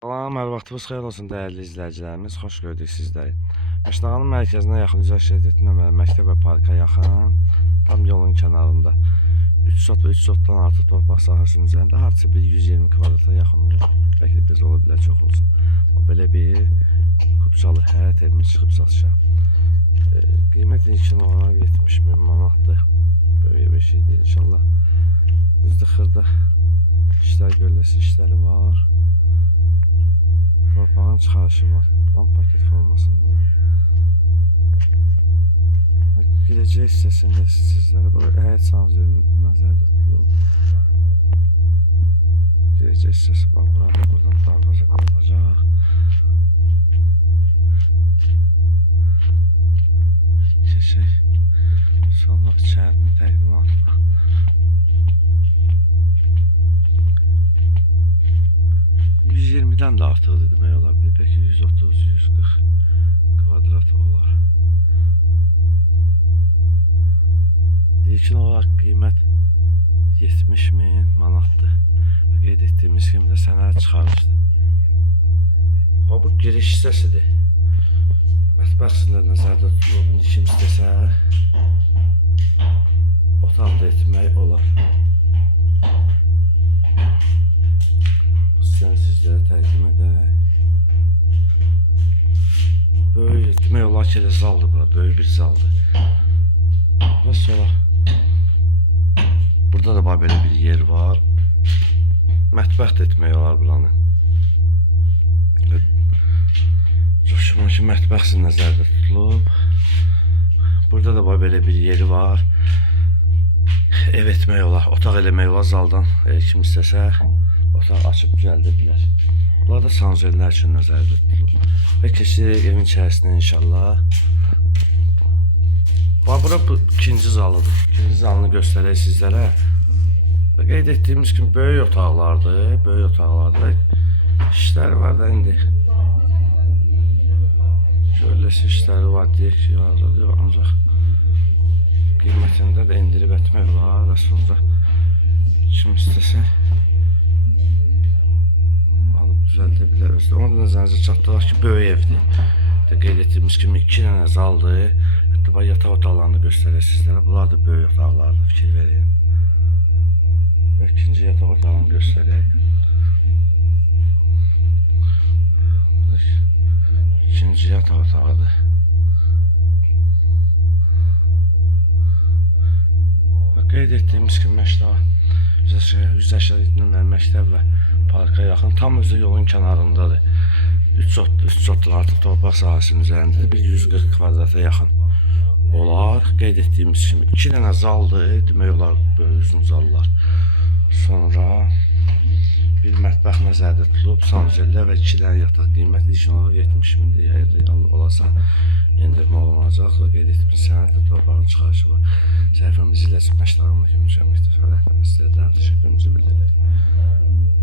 Salam, hər vaxtınız xeyir olsun dəyərli izləyicilərimiz. Xoş gördük sizləri. Məşnağanın mərkəzinə yaxın icra şirkəti nömrəli məktəb və parka yaxın, tam yolun kənarında 3 sot və 3 sotdan artıq torpaq sahəsinin üzərində hardasa bir 120 kvadrata yaxın olur. Bəlkə də biz ola bilər çox olsun. Belə bir kubçalı həyət evimiz çıxıb satışa. Qiymət ilkin olaraq 70.000 manatdır. Böyük bir şey deyil inşallah. Düzdür, xırda işlər görüləsi işləri var. Torpağın çıxarışı var. Tam paket formasındadır. Girəcək hissəsində sizlərə bu həyət sanuzeli nəzərdə tutulub. Girəcək hissəsi bax burada, buradan darvaza qoyulacaq. Keçək sonra içərinin təqdimatına. %20'den de artıqdır demək olar. Belki 130-140 kvadrat olar. İlkin olaraq qiymət 70.000 manatdır. Qeyd etdiyimiz kimi də sənəd çıxarışdır. Bu giriş hissəsidir. Mətbəxsində nəzərdə tutulub. İndi kim istəsə otaqda etmək olar. Sizlərə təqdim edək. Böyük, demək olar ki, zaldır bura, böyük bir zaldır. Və sonra burada da belə bir yer var. Mətbəx də etmək olar buranı. Coşuma ki, mətbəxsin nəzərdə tutulub. Burada da belə bir yeri var. Ev etmək olar, otaq eləmək olar zaldan. Kim istəsə otaq açıb düzəldə bilər. Bunlar da sanuzellər üçün nəzərdə tutulur. Və keçirik evin içərisində inşallah. Bura bu ikinci zalıdır. İkinci zalını göstərək sizlərə. Və qeyd etdiyimiz kimi böyük otaqlardır. Böyük otaqlardır. İşləri var da indi. Görüləsi işləri var deyək ki, yazılıyor. Ancaq qiymətində də indirib etmək olar və sonra kim istəsə düzəldə bilər. Ona da nəzərinizə çatdıraq ki, böyük evdir. Qeyd etdiyimiz kimi 2 dənə zaldır. Hətta yataq otaqlarını göstərək sizlərə. Bunlar da böyük otaqlardır, fikir verin. Və ikinci yataq otağını göstərək. İkinci yataq otağıdır. Və qeyd etdiyimiz kimi Yüzəşəliklə məktəb və parka yaxın, tam özü yolun kənarındadır. 3 sotdan artıq torpaq sahəsinin üzərində bir 140 kvadrata yaxın olar. Qeyd etdiyimiz kimi 2 dənə zaldır, demək olar böyük uzun zallar. Sonra bir mətbəx nəzərdə tutulub, sanuzellər və 2 dənə yataq. Qiymət ilkin olaraq 70.000-dir. Əgər real olasa endirmə olunacaq və qeyd etdiyimiz sənədlə torpağın çıxarışı var. Səhifəmizi ilə məşnağanlık ümumi müstəfədə rəhmətlə sizlərdən təşəkkürümüzü bildiririk.